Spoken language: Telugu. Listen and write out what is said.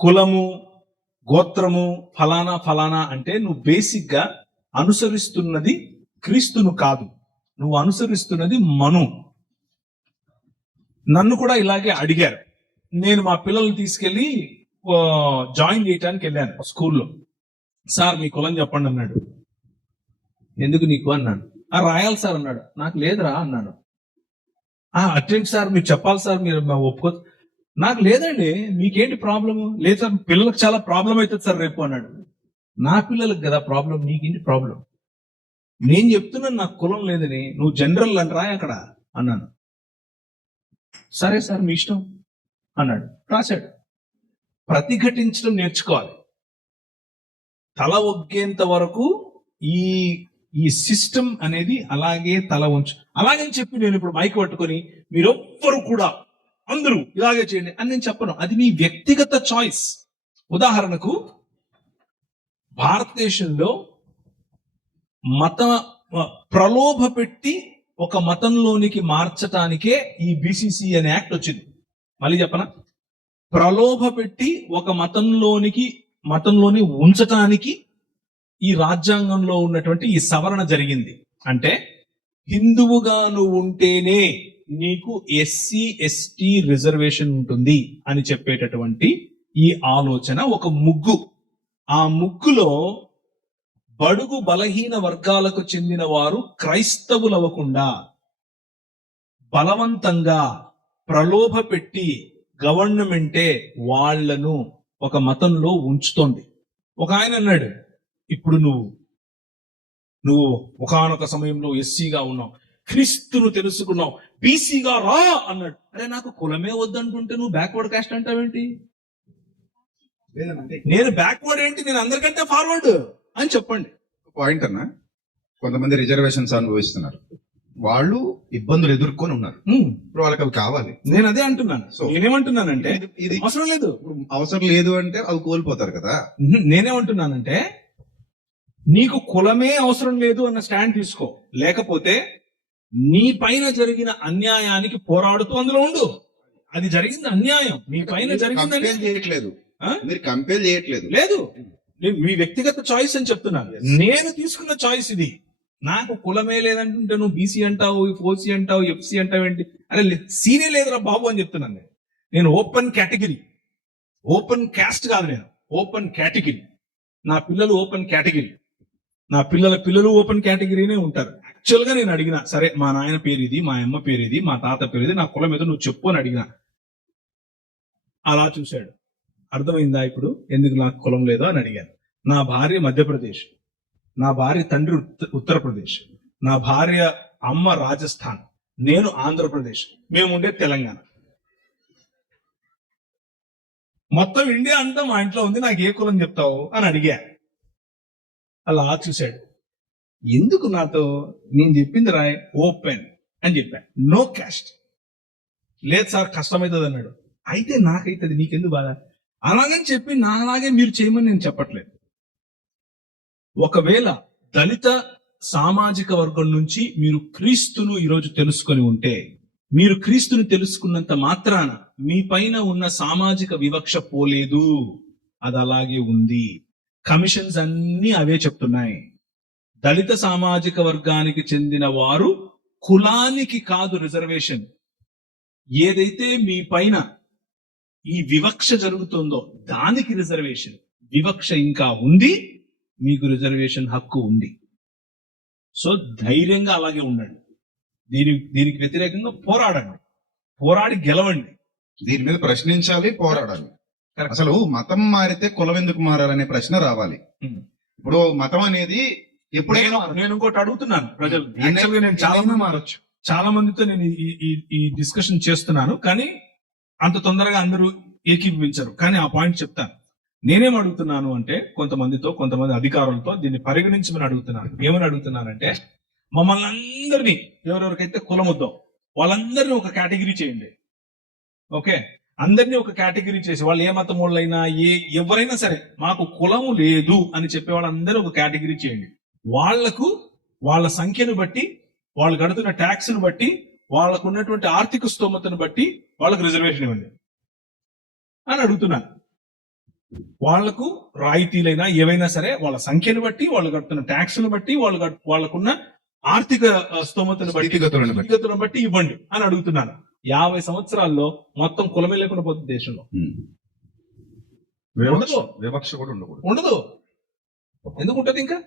కులము గోత్రము ఫలానా ఫలానా అంటే నువ్వు బేసిక్గా అనుసరిస్తున్నది క్రీస్తును కాదు. నువ్వు అనుసరిస్తున్నది మను. నన్ను కూడా ఇలాగే అడిగారు. నేను మా పిల్లల్ని తీసుకెళ్ళి జాయిన్ చేయటానికి వెళ్ళాను స్కూల్లో. సార్ మీ కులం చెప్పండి అన్నాడు. ఎందుకు నీకు? అన్నాడు ఆ రాయాలి సార్ అన్నాడు. నాకు లేదురా అన్నాడు ఆ అటెండ్ సార్ మీరు చెప్పాలి సార్ మీరు ఒప్పుకో నాకు లేదండి మీకేంటి ప్రాబ్లము లేదు సార్ పిల్లలకు చాలా ప్రాబ్లం అవుతుంది సార్ రేపు అన్నాడు. నా పిల్లలకు కదా ప్రాబ్లం నీకేంటి ప్రాబ్లం నేను చెప్తున్నాను నాకు కులం లేదని నువ్వు జనరల్ అంటరా అక్కడ అన్నాను. సరే సార్ మీ ఇష్టం అన్నాడు. రాశాడు. ప్రతిఘటించడం నేర్చుకోవాలి. తల ఒగ్గేంత వరకు ఈ ఈ సిస్టమ్ అనేది అలాగే తల ఉంచు. అలాగని చెప్పి నేను ఇప్పుడు మైక్ పట్టుకొని మీరెవ్వరు కూడా అందరూ ఇలాగే చేయండి అని నేను చెప్పను. అది మీ వ్యక్తిగత చాయిస్ ఉదాహరణకు భారతదేశంలో మత ప్రలోభ పెట్టి ఒక మతంలోనికి మార్చటానికే ఈ బీసీసీ అనే యాక్ట్ వచ్చింది. మళ్ళీ చెప్పనా? ప్రలోభ పెట్టి ఒక మతంలోనికి మతంలోని ఉంచటానికి ఈ రాజ్యాంగంలో ఉన్నటువంటి ఈ సవరణ జరిగింది. అంటే హిందువుగా నువ్వు ఉంటేనే నీకు ఎస్సీ ఎస్టీ రిజర్వేషన్ ఉంటుంది అని చెప్పేటటువంటి ఈ ఆలోచన ఒక ముగ్గు. ఆ ముగ్గులో బడుగు బలహీన వర్గాలకు చెందిన వారు క్రైస్తవులవ్వకుండా బలవంతంగా ప్రలోభ పెట్టి గవర్నమెంటే వాళ్ళను ఒక మతంలో ఉంచుతోంది. ఒక ఆయన అన్నాడు ఇప్పుడు నువ్వు నువ్వు ఒకనొక సమయంలో ఎస్సీగా ఉన్నావు. క్రీస్తును తెలుసుకున్నావు. బీసీగా రా అన్నాడు. అరే నాకు కులమే వద్దంటుంటే నువ్వు బ్యాక్వర్డ్ కాస్ట్ అంటావేంటి? నేను బ్యాక్వర్డ్ ఏంటి? నేను అందరికంటే ఫార్వర్డ్ అని చెప్పండి. పాయింట్ అన్న కొంతమంది రిజర్వేషన్స్ అనుభవిస్తున్నారు. వాళ్ళు ఇబ్బందులు ఎదుర్కొని ఉన్నారు. ఇప్పుడు వాళ్ళకి అవి కావాలి. నేను అదే అంటున్నాను. So- నేనేమంటున్నానంటే ఇది- ఇది అవసరం లేదు. ఇప్పుడు అవసరం లేదు అంటే అవి కోల్పోతారు కదా. నేనేమంటున్నానంటే నీకు కులమే అవసరం లేదు అన్న స్టాండ్ తీసుకో. లేకపోతే నీ పైన జరిగిన అన్యాయానికి పోరాడుతూ అందులో ఉండు. అది జరిగింది అన్యాయం. నీ పైన జరిగిందని చేయట్లేదు? మీరు కంపేర్ చేయట్లేదు. లేదు. నేను మీ వ్యక్తిగత చాయిస్ అని చెప్తున్నాను. నేను తీసుకున్న చాయిస్ ఇది. నాకు కులమే లేదంటుంటే నువ్వు బీసీ అంటావు ఓసీ అంటావు ఎఫ్సి అంటావు ఏంటి? అరే సీనే లేదురా బాబు అని చెప్తున్నాను నేను. నేను ఓపెన్ కేటగిరీ ఓపెన్ క్యాస్ట్ కాదు నేను. ఓపెన్ కేటగిరీ నా పిల్లలు ఓపెన్ కేటగిరీ నా పిల్లల పిల్లలు ఓపెన్ కేటగిరీనే ఉంటారు. యాక్చువల్గా నేను అడిగిన సరే మా నాయన పేరు ఇది మా అమ్మ పేరు ఇది మా తాత పేరు ఇది నా కులం ఏదో నువ్వు చెప్పు అని అడిగిన. అలా చూశాడు. అర్థమైందా ఇప్పుడు? ఎందుకు నాకు కులం లేదో అని అడిగాను. నా భార్య మధ్యప్రదేశ్. నా భార్య తండ్రి ఉత్త- ఉత్తరప్రదేశ్. నా భార్య అమ్మ రాజస్థాన్. నేను ఆంధ్రప్రదేశ్. మేము ఉండే తెలంగాణ. మొత్తం ఇండియా అంతా మా ఇంట్లో ఉంది. నాకు ఏ కులం చెప్తావు అని అడిగా. అలా చూశాడు. ఎందుకు నాతో నేను చెప్పింది రాయ్? ఓపెన్ అని చెప్పాను నో క్యాస్ట్. లేదు సార్ కష్టమవుతుంది అన్నాడు. అయితే నాకైతుంది నీకెందుకు బాధ? అలాగని చెప్పి నాలాగే మీరు చేయమని నేను చెప్పట్లేదు. ఒకవేళ దళిత సామాజిక వర్గం నుంచి మీరు క్రీస్తును ఈరోజు తెలుసుకొని ఉంటే మీరు క్రీస్తుని తెలుసుకున్నంత మాత్రాన మీ పైన ఉన్న సామాజిక వివక్ష పోలేదు. అది అలాగే ఉంది. కమిషన్స్ అన్ని అవే చెప్తున్నాయి. దళిత సామాజిక వర్గానికి చెందిన వారు కులానికి కాదు రిజర్వేషన్. ఏదైతే మీ పైన ఈ వివక్ష జరుగుతుందో దానికి రిజర్వేషన్. వివక్ష ఇంకా ఉంది మీకు రిజర్వేషన్ హక్కు ఉంది. సో ధైర్యంగా అలాగే ఉండండి. దీని దీనికి వ్యతిరేకంగా పోరాడండి. పోరాడి గెలవండి. దీని మీద ప్రశ్నించాలి పోరాడాలి. అసలు మతం మారితే కులం ఎందుకు మారాలనే ప్రశ్న రావాలి. ఇప్పుడు మతం అనేది ఎప్పుడైనా నేను ఇంకోటి అడుగుతున్నాను ప్రజలు. నేను చాలా మంది మారచ్చు. చాలా మందితో నేను ఈ- డిస్కషన్ చేస్తున్నాను. కానీ అంత తొందరగా అందరూ ఏకీభవించరు. కానీ ఆ పాయింట్ చెప్తాను. నేనేం అడుగుతున్నాను అంటే కొంతమందితో కొంతమంది అధికారులతో దీన్ని పరిగణించమని అడుగుతున్నాను. ఏమని అడుగుతున్నానంటే మమ్మల్ని అందరినీ ఎవరెవరికైతే కులం వద్దో వాళ్ళందరినీ ఒక కేటగిరీ చేయండి. ఓకే? అందరినీ ఒక కేటగిరీ చేసి వాళ్ళు ఏ మతం వాళ్ళైనా ఏ ఎవరైనా సరే మాకు కులము లేదు అని చెప్పే వాళ్ళందరూ ఒక కేటగిరీ చేయండి. వాళ్ళకు వాళ్ళ సంఖ్యను బట్టి వాళ్ళు కడుతున్న ట్యాక్స్ను బట్టి వాళ్ళకు ఉన్నటువంటి ఆర్థిక స్తోమతను బట్టి వాళ్ళకు రిజర్వేషన్ ఇవ్వండి అని అడుగుతున్నాను వాళ్ళకు రాయితీలైనా ఏవైనా సరే వాళ్ళ సంఖ్యను బట్టి వాళ్ళు కడుతున్న ట్యాక్స్ను బట్టి వాళ్ళు వాళ్ళకున్న ఆర్థిక స్తోమతను బట్టి బట్టి ఇవ్వండి అని అడుగుతున్నాను. యాభై సంవత్సరాల్లో మొత్తం కులమే లేకుండా పోతుంది దేశంలో. వివక్ష కూడా ఉండకూడదు. ఉండదు. ఎందుకు ఉంటది ఇంకా?